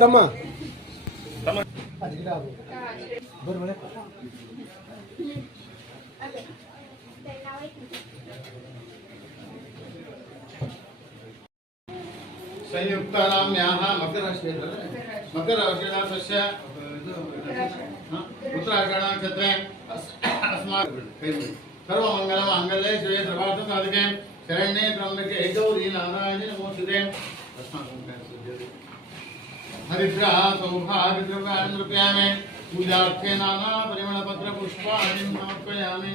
ತಮ್ಮ संयुक्तानाम्याः मकरराशिस्य उत्तराषाढनक्षत्रे अस्माकं सर्वमङ्गलमाङ्गल्ये शिवे सर्वार्थसाधके शरण्ये त्र्यम्बके गौरी नारायणे नमोस्तुते हरिद्रा सौभाग्यद्रव्याणि नृपयामि पूजार्थे नाना परिमलपत्रपुष्पाणि समर्पयामि।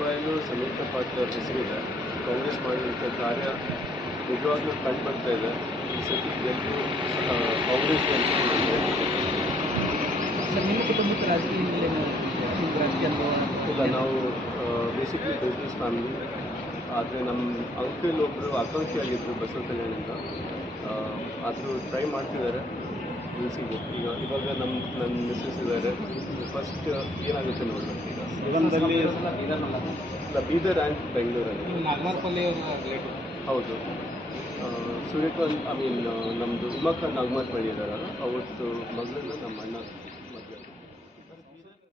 ಬಾಯಲ್ಲೂ ಸಂಯುಕ್ತ ಪಾತ್ರ ಹೆಸರಿದೆ. ಕಾಂಗ್ರೆಸ್ ಮಾಡಿದಂಥ ಕಾರ್ಯ ನಿಜವಾಗ್ಲೂ ಕಂಡು ಬರ್ತಾ ಇದೆ. ಈ ಸತಿ ಗೆದ್ದು ಕಾಂಗ್ರೆಸ್ ಇಲ್ಲ, ನಾವು ಬೇಸಿಕ್ಲಿ ಬಿಸ್ನೆಸ್ ಫ್ಯಾಮಿಲಿ. ಆದರೆ ನಮ್ಮ ಅಂಕಲ್ ಒಬ್ಬರು ಆಕಾಂಕ್ಷಿಯಾಗಿದ್ದರು ಬಸವ ಕಲ್ಯಾಣದಿಂದ. ಆದರೂ ಟ್ರೈ ಮಾಡ್ತಿದ್ದಾರೆ ನಿಲ್ಸಿಗೆ. ಇವಾಗ ನನ್ನ ಮಿಸ್ಸಸ್ ಇದ್ದಾರೆ. ಫಸ್ಟ್ ಏನಾಗುತ್ತೆ ನೋಡಬೇಕು. ಈಗ ಬೀದರ್ ಆ್ಯಂಡ್ ಬೆಂಗಳೂರಲ್ಲಿ ಹೌದು. ಸೂರ್ಯಕಾಂತ್ ನಮ್ಮದು ಉಮಾಕಾಂತ್ ನಾಗಮಾರ್ ಮಾಡಿದಾರಲ್ಲ, ಅವತ್ತು ಮಗಳನ್ನ ನಮ್ಮ ಅಣ್ಣ